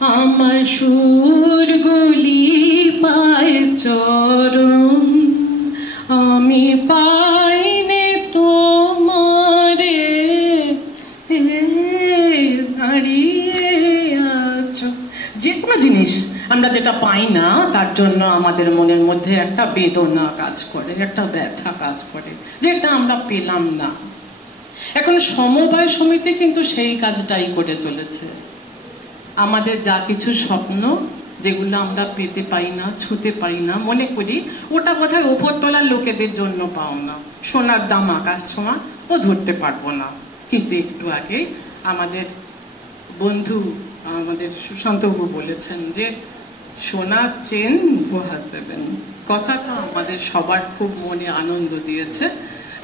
আমার সুরগুলি পায় চরণ, আমি পাইনে তোমারে, দাঁড়িয়ে আছো। যে কোনো জিনিস আমরা যেটা পাই না তার জন্য আমাদের মনের মধ্যে একটা বেদনা কাজ করে, একটা ব্যথা কাজ করে, যেটা আমরা পেলাম না। এখন সমবায় সমিতি কিন্তু সেই কাজটাই করে চলেছে। আমাদের যা কিছু স্বপ্ন যেগুলো আমরা পেতে পাই না, ছুঁতে পারি না, মনে করি ওটা বোধহয় উপরতলার লোকেদের জন্য পাও না, সোনার দাম আকাশ ছোঁয়া, ও ধরতে পারবো না। কিন্তু একটু আগে আমাদের বন্ধু আমাদের সুশান্তবাবু বলেছেন যে সোনার চেন উপহার দেবেন। কথাটা আমাদের সবার খুব মনে আনন্দ দিয়েছে।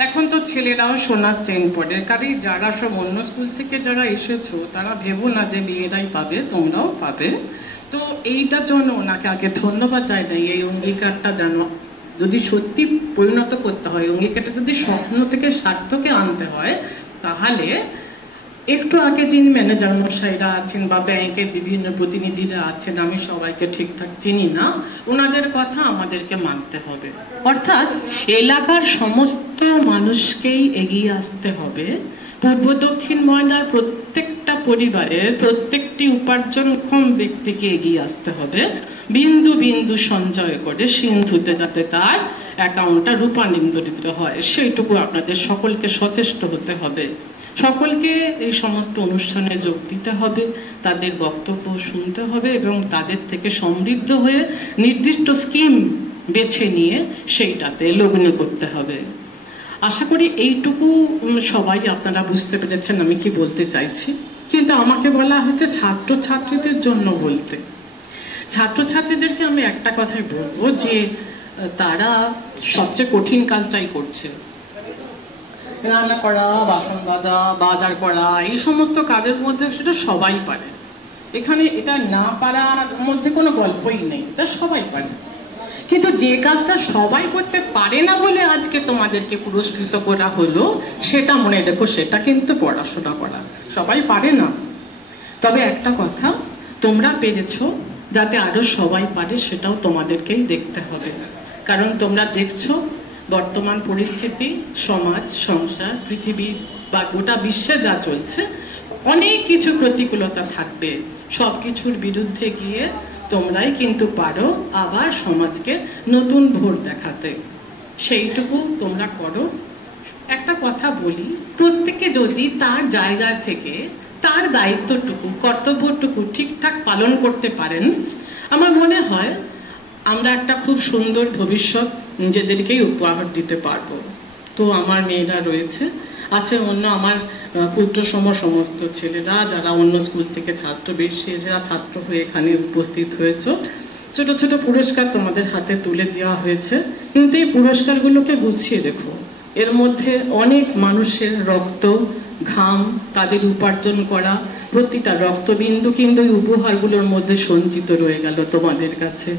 এখন তো ছেলেরাও সোনার চেন পড়ে, কারণ যারা সব অন্য স্কুল থেকে যারা এসেছো তারা ভেবো না যে মেয়েরাই পাবে, তোমরাও পাবে। তো এইটার জন্য ওনাকে আগে ধন্যবাদ জানাই। এই অঙ্গীকারটা যেন যদি সত্যি পরিণত করতে হয়, অঙ্গীকারটা যদি স্বপ্ন থেকে সার্থকে আনতে হয়, তাহলে একটু আগে যিনি ম্যানেজার মশাইরা আছেন বা ব্যাংকের বিভিন্ন প্রতিনিধিরা আছেন, আমি সবাইকে ঠিকঠাক চিনি না, ওনাদের কথা আমাদেরকে মানতে হবে। অর্থাৎ এলাকার সমস্ত মানুষকেই এগিয়ে আসতে হবে। পূর্ব দক্ষিণ ময়নার প্রত্যেকটা পরিবারের প্রত্যেকটি উপার্জনক্ষম ব্যক্তিকে এগিয়ে আসতে হবে, বিন্দু বিন্দু সঞ্চয় করে সিন্ধুতে যাতে তার অ্যাকাউন্টটা রূপান্তরিত হয়, সেইটুকু আপনাদের সকলকে সচেষ্ট হতে হবে। সকলকে এই সমস্ত অনুষ্ঠানে যোগ দিতে হবে, তাদের বক্তব্য শুনতে হবে এবং তাদের থেকে সমৃদ্ধ হয়ে নির্দিষ্ট স্কিম বেছে নিয়ে সেইটাতে লগ্নি করতে হবে। আশা করি এইটুকু সবাই আপনারা বুঝতে পেরেছেন আমি কি বলতে চাইছি। কিন্তু আমাকে বলা হচ্ছে ছাত্রছাত্রীদের জন্য বলতে। ছাত্রছাত্রীদেরকে আমি একটা কথাই বলবো যে তারা সবচেয়ে কঠিন কাজটাই করছে। রান্না করা, বাসন মাজা, বাজার করা, এই সমস্ত কাজের মধ্যে সেটা সবাই পারে। এখানে এটা না পারার মধ্যে কোনো গল্পই নেই, এটা সবাই পারে। কিন্তু যে কাজটা সবাই করতে পারে না বলে আজকে তোমাদেরকে পুরস্কৃত করা হলো, সেটা মনে রেখো, সেটা কিন্তু পড়াশোনা করা। সবাই পারে না, তবে একটা কথা, তোমরা পেরেছো, যাতে আরো সবাই পারে সেটাও তোমাদেরকেই দেখতে হবে। কারণ তোমরা দেখছো বর্তমান পরিস্থিতি, সমাজ, সংসার, পৃথিবী বা গোটা বিশ্বে যা চলছে, অনেক কিছু প্রতিকূলতা থাকবে। সব কিছুর বিরুদ্ধে গিয়ে তোমরাই কিন্তু পারো আবার সমাজকে নতুন ভোর দেখাতে। সেইটুকু তোমরা করো। একটা কথা বলি, প্রত্যেকে যদি তার জায়গা থেকে তার দায়িত্বটুকু, কর্তব্যটুকু ঠিকঠাক পালন করতে পারেন, আমার মনে হয় আমরা একটা খুব সুন্দর ভবিষ্যৎ নিজেদেরকেই উপহার দিতে পারবো। তো আমার মেয়েরা রয়েছে, আছে অন্য আমার পুত্র সমস্ত ছেলেরা যারা অন্য স্কুল থেকে ছাত্র, বেশিরা ছাত্র হয়ে এখানে উপস্থিত হয়েছে। ছোট ছোট পুরস্কার তোমাদের হাতে তুলে দেওয়া হয়েছে, কিন্তু এই পুরস্কারগুলোকে গুছিয়ে রেখো। এর মধ্যে অনেক মানুষের রক্ত, ঘাম, তাদের উপার্জন করা প্রতিটা রক্তবিন্দু কিন্তু এই উপহারগুলোর মধ্যে সঞ্চিত রয়ে গেল তোমাদের কাছে।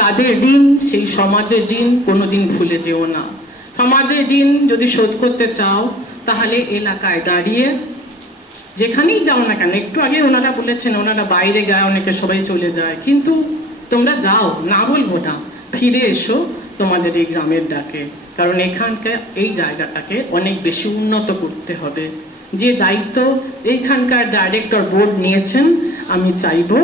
তাদের ঋণ, সেই সমাজের ঋণ কোনোদিন ভুলে যেও না। সমাজের ঋণ যদি শোধ করতে চাও, তাহলে এলাকায় দাঁড়িয়ে যেখানেই যাও না কেন, একটু আগে ওনারা বলেছেন ওনারা বাইরে গায়ে অনেকে সবাই চলে যায়, কিন্তু তোমরা যাও, না বলবো না, ফিরে এসো তোমাদের এই গ্রামের ডাকে। কারণ এখানকার এই জায়গাটাকে অনেক বেশি উন্নত করতে হবে। যে দায়িত্ব এইখানকার ডাইরেক্টর বোর্ড নিয়েছেন, আমি চাইবো,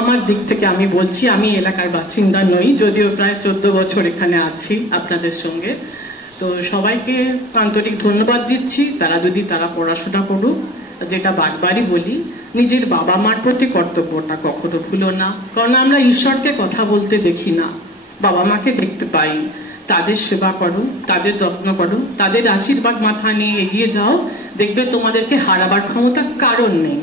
আমার দিক থেকে আমি বলছি, আমি এলাকার বাসিন্দা নই, যদিও প্রায় 14 বছর এখানে আছি আপনাদের সঙ্গে, তো সবাইকে আন্তরিক ধন্যবাদ দিচ্ছি। তারা পড়াশোনা করুক, যেটা বারবারই বলি, নিজের বাবা মার প্রতি কর্তব্যটা কখনো ভুলো না। কারণ আমরা ঈশ্বরকে কথা বলতে দেখি না, বাবা মাকে দেখতে পাই। তাদের সেবা করো, তাদের যত্ন করো, তাদের আশীর্বাদ মাথা নিয়ে এগিয়ে যাও, দেখবে তোমাদেরকে হারাবার ক্ষমতা কারণ নেই।